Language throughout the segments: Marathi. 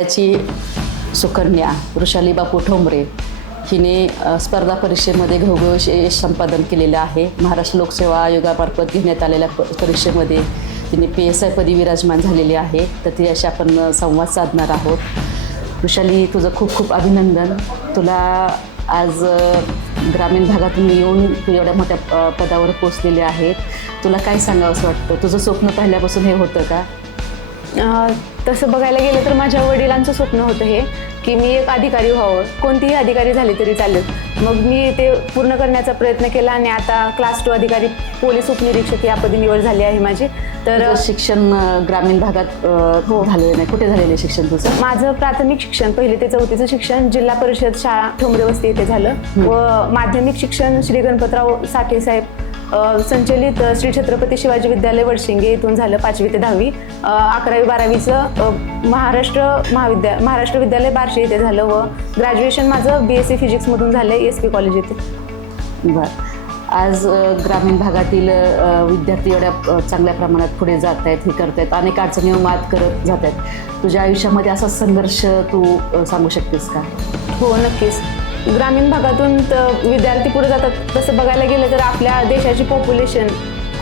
त्याची सुकन्या वृषाली बापू ठोंबरे हिने स्पर्धा परीक्षेमध्ये घवघवीत यश संपादन केलेलं आहे. महाराष्ट्र लोकसेवा आयोगामार्फत घेण्यात आलेल्या परीक्षेमध्ये तिने PSI पदी विराजमान झालेली आहे. तर तिच्याशी आपण संवाद साधणार आहोत. वृषाली, तुझं खूप खूप अभिनंदन. तुला आज ग्रामीण भागातून येऊन तू एवढ्या मोठ्या पदावर पोचलेले आहे. तुला काय सांगावं असं वाटतं? तुझं स्वप्न पहिल्यापासून हे होतं का? तसं बघायला गेलं तर माझ्या वडिलांचं स्वप्न होतं हे की मी एक अधिकारी व्हावं, कोणतीही अधिकारी झाली तरी चालेल. मग मी ते पूर्ण करण्याचा प्रयत्न केला आणि आता क्लास 2 अधिकारी पोलीस उपनिरीक्षक यापदी निवड झाली आहे माझी. तर शिक्षण ग्रामीण भागात झालेलं नाही. कुठे झालेलं शिक्षण तुझं? माझं प्राथमिक शिक्षण 1ली ते 4थीचं शिक्षण जिल्हा परिषद शाळा ठोंबरे वस्ती येथे झालं व माध्यमिक शिक्षण श्री गणपतराव साठे साहेब संचलित श्री छत्रपती शिवाजी विद्यालय वडशिंगे येथून झालं 5वी ते 10वी. 11वी 12वीचं महाराष्ट्र विद्यालय बार्शी येथे झालं व ग्रॅज्युएशन माझं BSc फिजिक्समधून झालं SP कॉलेज येथे. बरं. आज ग्रामीण भागातील विद्यार्थी एवढ्या चांगल्या प्रमाणात पुढे जात आहेत, हे करत आहेत, अनेक अडचणीवर मात करत जात आहेत. तुझ्या आयुष्यामध्ये असा संघर्ष तू सांगू शकतेस का? हो, नक्कीच. ग्रामीण भागातून विद्यार्थी पुढे जातात. तसं बघायला गेलं तर आपल्या देशाची पॉप्युलेशन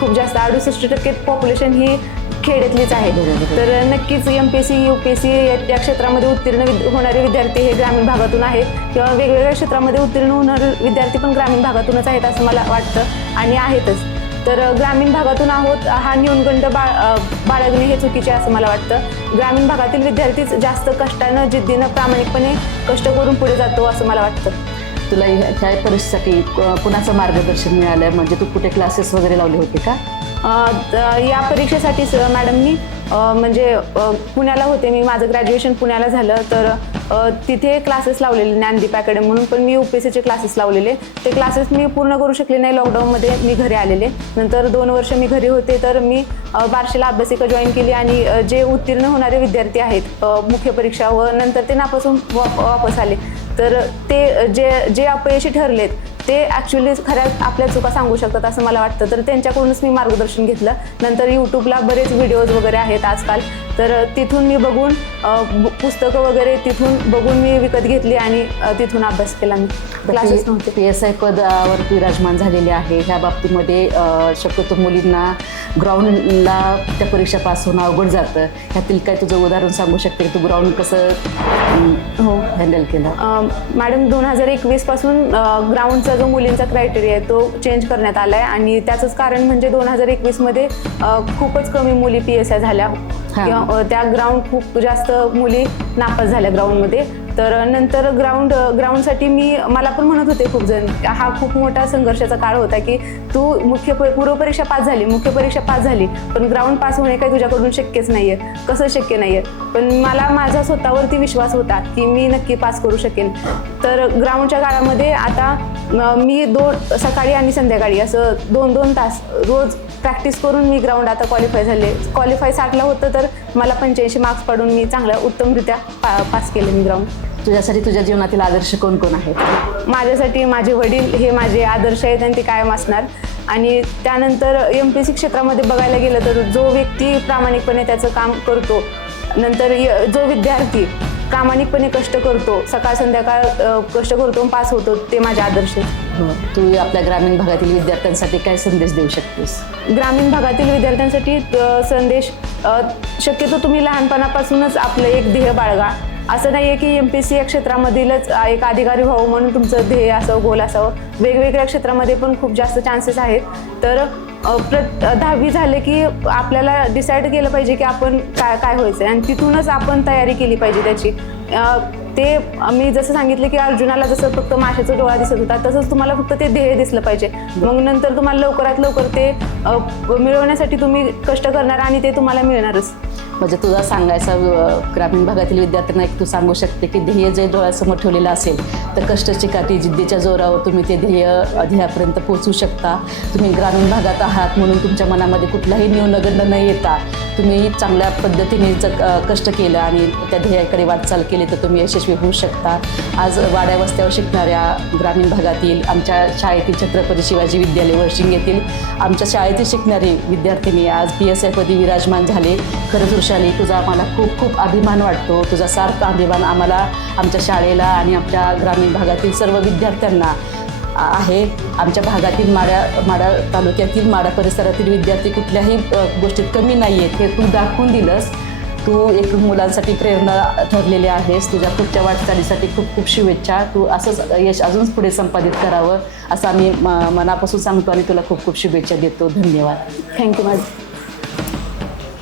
खूप जास्त 68% पॉप्युलेशन ही खेड्यातलीच आहे. तर नक्कीच MPSC UPSC या क्षेत्रामध्ये उत्तीर्ण होणारे विद्यार्थी हे ग्रामीण भागातून आहेत किंवा वेगवेगळ्या क्षेत्रामध्ये उत्तीर्ण होणारे विद्यार्थी पण ग्रामीण भागातूनच आहेत असं मला वाटतं आणि आहेतच. तर ग्रामीण भागातून आहोत हा न्यूनगंड बाळगणे हे चुकीचे असं मला वाटतं. ग्रामीण भागातील विद्यार्थीच जास्त कष्टानं जिद्दीनं प्रामाणिकपणे कष्ट करून पुढे जातो असं मला वाटतं. तुला ह्या परीक्षेसाठी कुणाचं मार्गदर्शन मिळालं? म्हणजे तू कुठे क्लासेस वगैरे लावले होते का? या परीक्षेसाठी मॅडमनी म्हणजे पुण्याला होते मी. माझं ग्रॅज्युएशन पुण्याला झालं तर तिथे क्लासेस लावलेले ज्ञानदीप अकॅडमी म्हणून. पण मी UPSCचे क्लासेस लावलेले. ते क्लासेस मी पूर्ण करू शकले नाही. लॉकडाऊनमध्ये मी घरी आलेले. नंतर 2 वर्ष मी घरी होते तर मी बार्शीला अभ्यासिका जॉईन केली आणि जे उत्तीर्ण होणारे विद्यार्थी आहेत मुख्य परीक्षा व नंतर ते नापासून वापस आले तर ते जे अपयशी ठरलेत ते ॲक्च्युली खऱ्या आपल्या चुका सांगू शकतात असं मला वाटतं. तर त्यांच्याकडूनच मी मार्गदर्शन घेतलं. नंतर YouTubeला बरेच व्हिडिओज वगैरे आहेत आजकाल. तर तिथून मी बघून पुस्तकं वगैरे तिथून बघून मी विकत घेतली आणि तिथून अभ्यास केला. मी क्लासेस नव्हते. PSI पदावर विराजमान झालेले आहे. ह्या बाबतीमध्ये शक्यतो मुलींना ग्राउंडला त्या परीक्षा पास होणं अवघड जातं. ह्यातील काय तुझं उदाहरण सांगू शकते की तू ग्राउंड कसं हँडल केलं? मॅडम 2021 पासून ग्राउंडचा जो मुलींचा क्रायटेरिया आहे तो चेंज करण्यात आला आहे आणि त्याचंच कारण म्हणजे 2021 मध्ये खूपच कमी मुली PSI झाल्या किंवा त्या ग्राउंड खूप जास्त मुली नापास झाल्या ग्राउंडमध्ये. तर नंतर ग्राउंडसाठी मला पण म्हणत होते खूप जण, हा खूप मोठा संघर्षाचा काळ होता की तू पूर्व परीक्षा पास झाली, मुख्य परीक्षा पास झाली, पण ग्राउंड पास होणे काही तुझ्याकडून शक्यच नाहीये. कसं शक्य नाहीये? पण मला माझा स्वतःवरती विश्वास होता की मी नक्की पास करू शकेन. तर ग्राउंडच्या काळामध्ये आता मी सकाळी आणि संध्याकाळी असं 2-2 तास रोज प्रॅक्टिस करून मी ग्राउंड आता क्वालिफाय झाले. क्वालिफाय 60ला होतं तर मला 85 मार्क्स पाडून मी चांगल्या उत्तमरित्या पास केले मी ग्राउंड. तुझ्यासाठी तुझ्या जीवनातील आदर्श कोण कोण आहेत? माझ्यासाठी माझे वडील हे माझे आदर्श आहेत आणि ते कायम असणार. आणि त्यानंतर MPSC क्षेत्रामध्ये बघायला गेलं तर जो व्यक्ती प्रामाणिकपणे त्याचं काम करतो, नंतर जो विद्यार्थी प्रामाणिकपणे कष्ट करतो, सकाळ संध्याकाळ कष्ट करतो पास होतो, ते माझे आदर्श आहेत. तू आपल्या ग्रामीण भागातील विद्यार्थ्यांसाठी काय संदेश देऊ शकतेस? ग्रामीण भागातील विद्यार्थ्यांसाठी संदेश शक्यतो तुम्ही लहानपणापासूनच आपलं एक ध्येय बाळगा. असं नाही आहे की MPSC या क्षेत्रामधीलच एक अधिकारी व्हावं म्हणून तुमचं ध्येय असावं, गोल असावं. वेगवेगळ्या क्षेत्रामध्ये पण खूप जास्त चान्सेस आहेत. तर 10वी झाले की आपल्याला डिसाईड केलं पाहिजे की आपण काय व्हायचं आणि तिथूनच आपण तयारी केली पाहिजे त्याची. ते मी जसं सांगितलं की अर्जुनाला जसं फक्त माशाचा डोळा दिसत होता तसंच तुम्हाला फक्त ते ध्येय दिसलं पाहिजे. मग नंतर तुम्हाला लवकरात लवकर ते मिळवण्यासाठी तुम्ही कष्ट करणार आणि ते तुम्हाला मिळणारच. म्हणजे तुझा सांगायचा ग्रामीण भागातील विद्यार्थ्यांना एक तू सांगू शकते की ध्येय जे डोळ्यासमोर ठेवलेलं असेल तर कष्टाची काठी जिद्दीच्या जोरावर तुम्ही ते ध्येयापर्यंत पोहोचू शकता. तुम्ही ग्रामीण भागात आहात म्हणून तुमच्या मनामध्ये कुठलाही न्यूनगंड न येता तुम्ही चांगल्या पद्धतीने कष्ट केलं आणि त्या ध्येयाकडे वाटचाल केली तर तुम्ही यशस्वी होऊ शकता. आज वाड्या वस्त्यावर शिकणाऱ्या ग्रामीण भागातील आमच्या शाळेतील छत्रपती शिवाजी विद्यालय वडशिंगे येथील आमच्या शाळेतील शिकणारे विद्यार्थिनी आज PSI पदी विराजमान झाले. खरंच वृषाली, तुझा आम्हाला खूप खूप अभिमान वाटतो. तुझा सार्थ अभिमान आम्हाला, आमच्या शाळेला आणि आमच्या ग्रामीण भागातील सर्व विद्यार्थ्यांना आहे. आमच्या भागातील माडा तालुक्यातील माडा परिसरातील विद्यार्थी कुठल्याही गोष्टीत कमी नाही आहेत, हे तू दाखवून दिलंस. तू एक मुलांसाठी प्रेरणा ठरलेली आहेस. तुझ्या पुढच्या वाटचालीसाठी खूप खूप शुभेच्छा. तू असंच यश अजून पुढे संपादित करावं असं आम्ही मनापासून सांगतो आणि तुला खूप खूप शुभेच्छा देतो. धन्यवाद. Thank you madam.